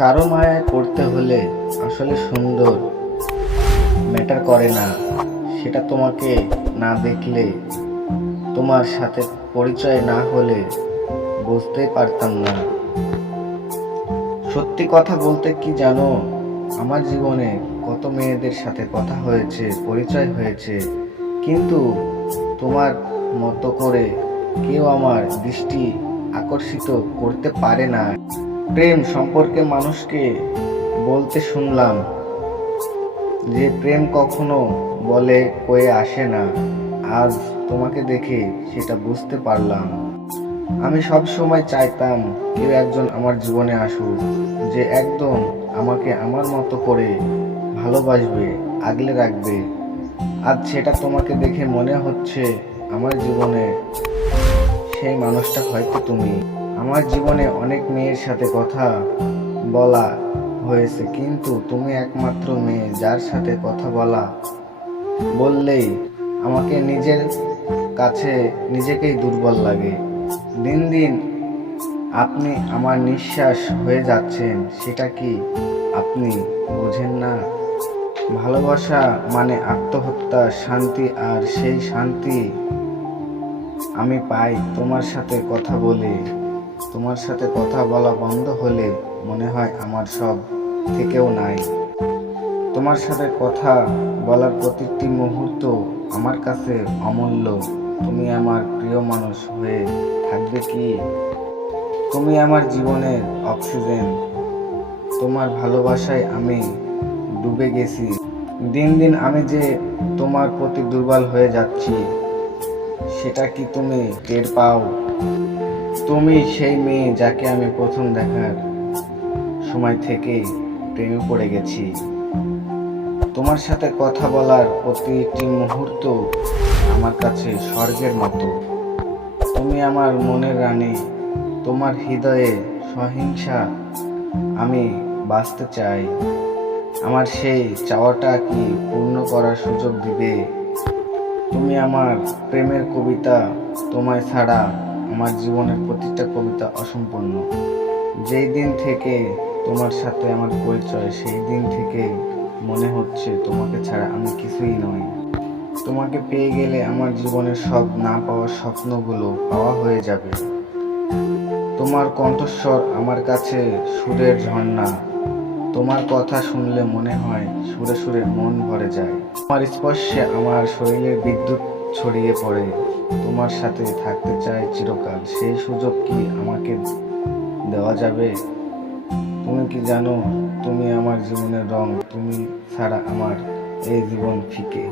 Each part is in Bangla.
কারো মায়ায় পড়তে হলে আসলে সুন্দর ম্যাটার করে না, সেটা তোমাকে না দেখলে, তোমার সাথে পরিচয় না হলে বুঝতেই পারতাম না। সত্যি কথা বলতে কি জানো, আমার জীবনে কত মেয়েদের সাথে কথা হয়েছে, পরিচয় হয়েছে, কিন্তু তোমার মতো করে কেউ আমার দৃষ্টি আকর্ষিত করতে পারে না। প্রেম সম্পর্কে মানুষকে বলতে শুনলাম যে প্রেম কখনো বলে কয়ে আসে না। আজ তোমাকে দেখে সেটা বুঝতে পারলাম। আমি সব সময় চাইতাম কেউ একজন আমার জীবনে আসুক, যে একদম আমাকে আমার মতো করে ভালোবাসবে, আগলে রাখবে। আজ সেটা তোমাকে দেখে মনে হচ্ছে আমার জীবনে সেই মানুষটা হয়তো তুমি। আমার জীবনে অনেক মেয়ের সাথে কথা বলা হয়েছে, কিন্তু তুমি একমাত্র মেয়ে যার সাথে কথা বললেই আমাকে নিজের কাছে নিজেকেই দুর্বল লাগে। দিন দিন আপনি আমার নিঃশ্বাস হয়ে যাচ্ছেন, সেটা কি আপনি বোঝেন না? ভালোবাসা মানে আত্মহত্যা, শান্তি, আর সেই শান্তি আমি পাই তোমার সাথে কথা বলে। তোমার সাথে কথা বলা বন্ধ হলে মনে হয় আমার সব থেকেও নাই। তোমার সাথে কথা বলার প্রতিটি মুহূর্ত আমার কাছে অমূল্য। তুমি আমার প্রিয় মানুষ হয়ে থাকবে কি? তুমি আমার জীবনের অক্সিজেন। তোমার ভালোবাসায় আমি ডুবে গেছি। দিন দিন আমি যে তোমার প্রতি দুর্বল হয়ে যাচ্ছি, সেটা কি তুমি টের পাও? তুমি সেই মেয়ে যাকে আমি প্রথম দেখার সময় থেকে প্রেমে পড়ে গেছি। তোমার সাথে কথা বলার প্রতিটি মুহূর্ত আমার কাছে স্বর্গের মতো। তুমি আমার মনের রানী, তোমার হৃদয়ে সহিংসা আমি বাঁচতে চাই। আমার সেই চাওয়াটা কি পূর্ণ করার সুযোগ দিবে? তুমি আমার প্রেমের কবিতা, তোমায় ছাড়া আমার জীবনের প্রতিটা কবিতা অসম্পূর্ণ। যেই দিন থেকে তোমার সাথে আমার পরিচয়, সেই দিন থেকে মনে হচ্ছে তোমাকে ছাড়া আমি কিছুই নই। তোমাকে পেয়ে গেলে আমার জীবনের সব না পাওয়ার স্বপ্নগুলো পাওয়া হয়ে যাবে। তোমার কণ্ঠস্বর আমার কাছে সুরের ঝর্ণা। তোমার কথা শুনলে মনে হয় সুরে সুরে মন ভরে যায়। তোমার স্পর্শে আমার শরীরে বিদ্যুৎ ছড়িয়ে পড়ে। তোমার সাথে থাকতে চাই চিরকাল, সেই সুযোগ কি আমাকে দেওয়া যাবে? তুমি কি জানো, তুমি আমার জীবনের রং, তুমি ছাড়া আমার এই জীবন ফিকে।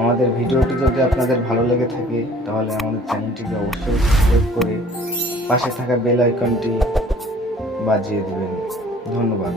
আমাদের ভিডিওটি যদি আপনাদের ভালো লেগে থাকে তাহলে আমাদের চ্যানেলটিকে অবশ্যই সাবস্ক্রাইব করে পাশে থাকা বেল আইকনটি বাজিয়ে দেবেন। ধন্যবাদ।